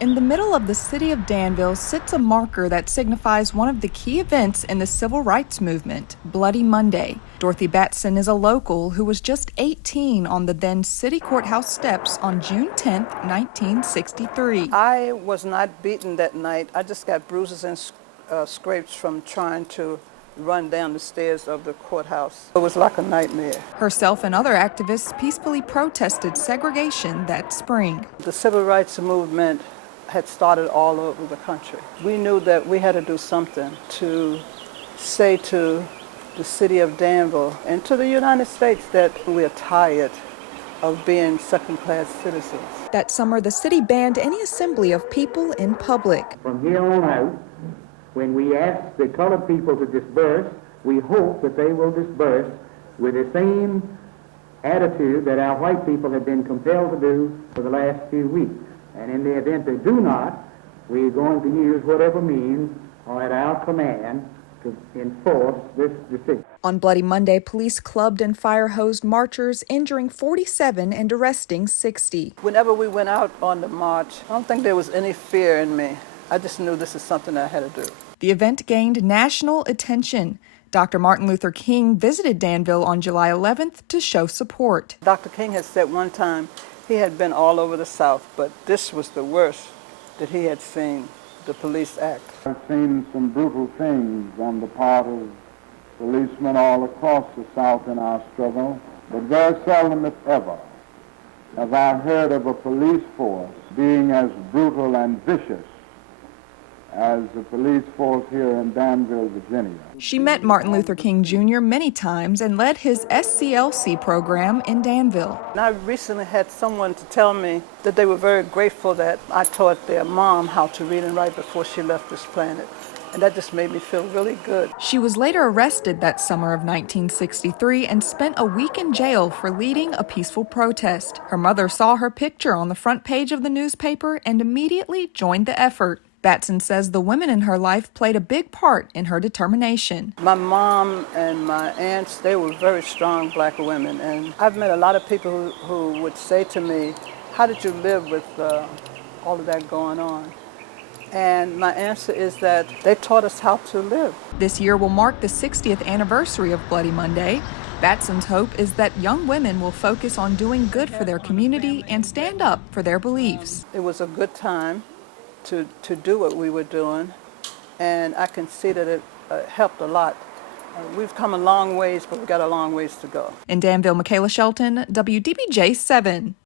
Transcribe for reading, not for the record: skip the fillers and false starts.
In the middle of the city of Danville sits a marker that signifies one of the key events in the civil rights movement, Bloody Monday. Dorothy Batson is a local who was just 18 on the then city courthouse steps on June 10, 1963. I was not beaten that night. I just got bruises and scrapes from trying to run down the stairs of the courthouse. It was like a nightmare. Herself and other activists peacefully protested segregation that spring. The civil rights movement had started all over the country. We knew that we had to do something to say to the city of Danville and to the United States that we are tired of being second-class citizens. That summer, the city banned any assembly of people in public. From here on out, when we ask the colored people to disperse, we hope that they will disperse with the same attitude that our white people have been compelled to do for the last few weeks. And in the event they do not, we're going to use whatever means are at our command to enforce this decision. On Bloody Monday, police clubbed and fire-hosed marchers, injuring 47 and arresting 60. Whenever we went out on the march, I don't think there was any fear in me. I just knew this is something I had to do. The event gained national attention. Dr. Martin Luther King visited Danville on July 11th to show support. Dr. King had said one time he had been all over the South, but this was the worst that he had seen, the police act. I've seen some brutal things on the part of policemen all across the South in our struggle, but very seldom, if ever, have I heard of a police force being as brutal and vicious as the police force here in Danville, Virginia. She met Martin Luther King Jr. many times and led his SCLC program in Danville. And I recently had someone to tell me that they were very grateful that I taught their mom how to read and write before she left this planet. And that just made me feel really good. She was later arrested that summer of 1963 and spent a week in jail for leading a peaceful protest. Her mother saw her picture on the front page of the newspaper and immediately joined the effort. Batson says the women in her life played a big part in her determination. My mom and my aunts, they were very strong black women. And I've met a lot of people who would say to me, how did you live with all of that going on? And my answer is that they taught us how to live. This year will mark the 60th anniversary of Bloody Monday. Batson's hope is that young women will focus on doing good for their community and stand up for their beliefs. It was a good time to do what we were doing, and I can see that it helped a lot. We've come a long ways, but we've got a long ways to go. In Danville, Michaela Shelton, WDBJ 7.